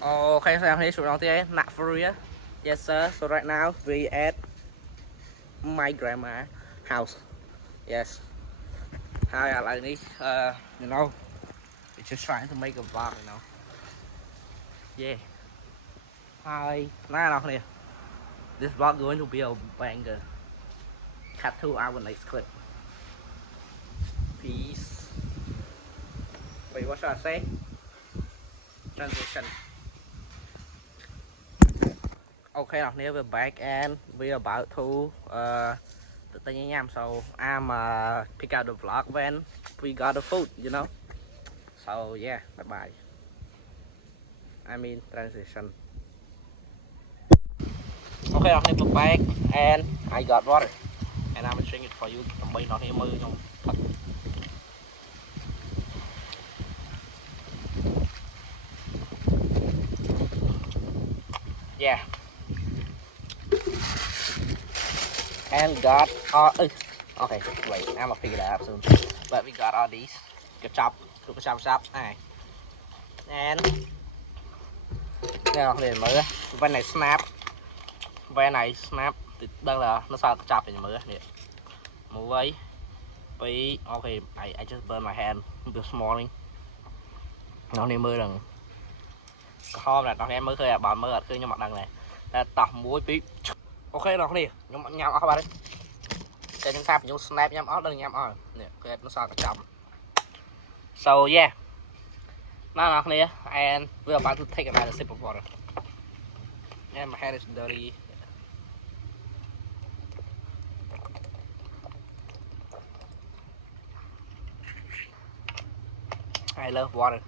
Okay, so here's what not for real. Yes, sir. So right now we at my grandma house. Yes. Hi, I like this. You know, we're just trying to make a vlog. Yeah. Hi. Now here. This vlog going to be a banger. Cut to our next clip. Peace. Wait, what should I say? Transition. Okay, now here we're back and we're about to so I'm pick out the vlog when we got the food. So yeah, bye bye. I mean transition. Okay, now we're back and I got water and I'm drinking it for you. Mấy nó here mưa trong thật. Yeah. And got all okay, wait, I'm gonna figure that out soon. But we got all these. Good job. Good job. Này. And now liền mở bên này snap. Bên này snap thì đơn là nó sao chọc thì mở nè. Move ấy. Bị okay, I just burned my hand this morning. Nó nên mưa rằng hôm này nó em mới khơi bà mới khơi nhưng mặt đằng này. Ta tập muối tí. Ok rồi đi, nhưng nhau các bạn đấy. Cái chúng ta dùng snap nhắm ớt đơn nhắm ớt nè, cái nó sao cả chậm. So yeah. Now here and we're about to take another sip of water. And my hand is dirty. I love water.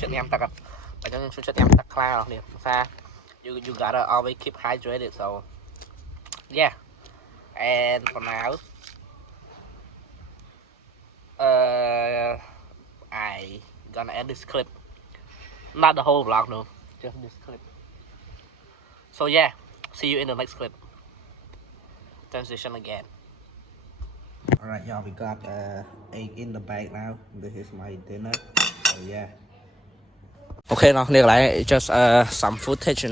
Chuyện em tắc và cho nên chuyện em tắc cloud nè. Xa. You gotta always keep hydrated, so yeah. And for now, I gonna end this clip. Not the whole vlog, no, just this clip. So yeah, see you in the next clip. Transition again. Alright, y'all, we got egg in the bag now. This is my dinner. So yeah. Okay, now here lại just some footage,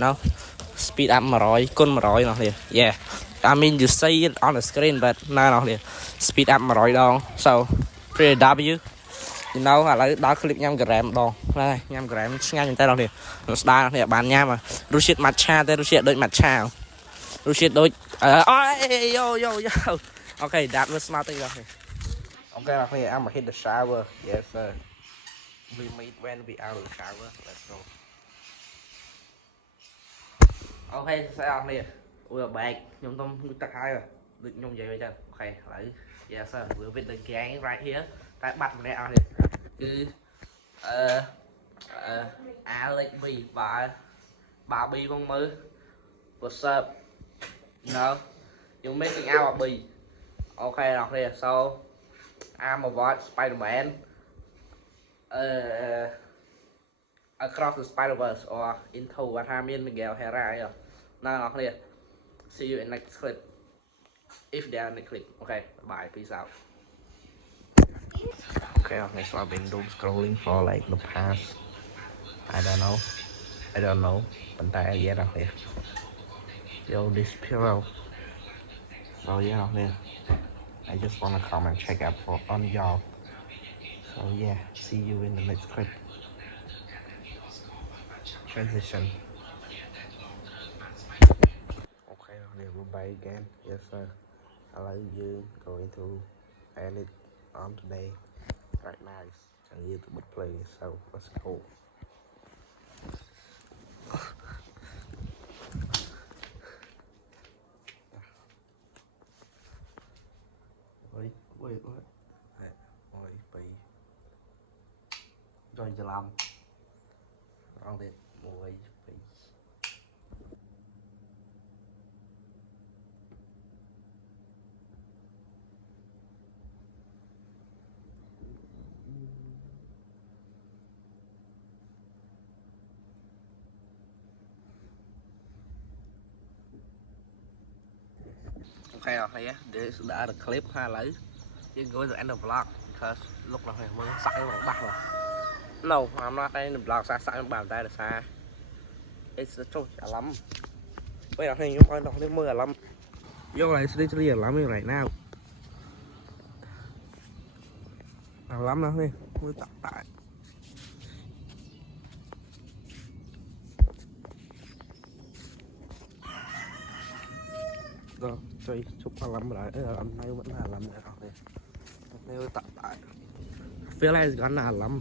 speed up 100 con 100 nào here. Yeah. I mean you see it on the screen but now here speed up 100 đòn. So pretty W. Lại đó clip nhâm gram đòn. Đây, nhâm gram ngay trên tay nào here. Nó đa này bạn nhâm mà. Rushit matcha tới Rushit đôi matcha. Rushit đôi yo. Okay, that was nothing here. Okay, now here I'm gonna hit the shower. Yes sir. We meet when we out of the shower. Let's go. Okay, sao nè? We're back. Nhung tông tắc hai rồi. Được nhung vậy chưa? Okay, lại. Yes sir. We're with the gang right here. Tại bắt mình out here. Cứ Alex B và bà B con mơ. What's up? You missing out B. Okay, now here. So I'm a watch Spider-Man. Across the Spider-Verse or into what I mean Miguel Herrera. Now clear. See you in next clip. If there are next clip. Okay, bye, peace out. Okay, so I've been doom scrolling for like the past I don't know. But I get up here. Yo, this pillow. So yeah, I just wanna come and check out on y'all. So yeah, see you in the next clip. Transition. Okay, we're back again. Yes sir. I like you going to edit on today. Right now it's a little bit play, so let's go. Wait, what? Ôi, bị rồi giờ làm on it, ôi, bị. Okay, okay, this is the clip hai lấy. You can go to the end of the vlog because lúc nào mình mới sẵn bằng bạc rồi. No, I'm not in the vlog, xa bàn tay là xa. it's the truth à lắm bây giờ thì chúng tôi đọc đến mưa à lắm vô lại literally à lắm như right now à lắm đó đi mưa tập tại rồi chơi chúc à lắm rồi đấy là nay vẫn là lắm nữa rồi nếu tập tại feel like it's gonna lắm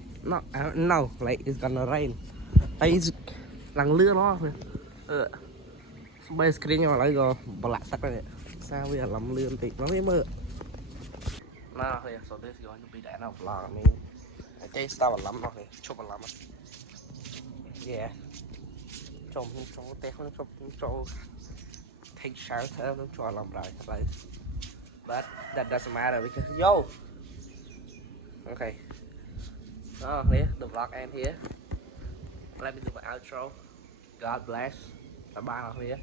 no like it's gonna rain it's lằng lưa nó bây screen nhưng mà lại rồi bỏ lại sắc này sao bây giờ lắm lưa thì nó mới mơ nah yeah so this is going to be the end of vlog I mean I think start lắm rồi chụp lắm yeah chụp tê không chụp take shelter nó cho làm lại but that doesn't matter because yo okay here the vlog end here let me do my outro God bless bye bye here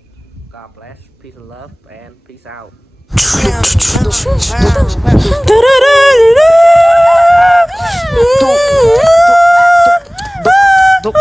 God bless peace and love and peace out Duk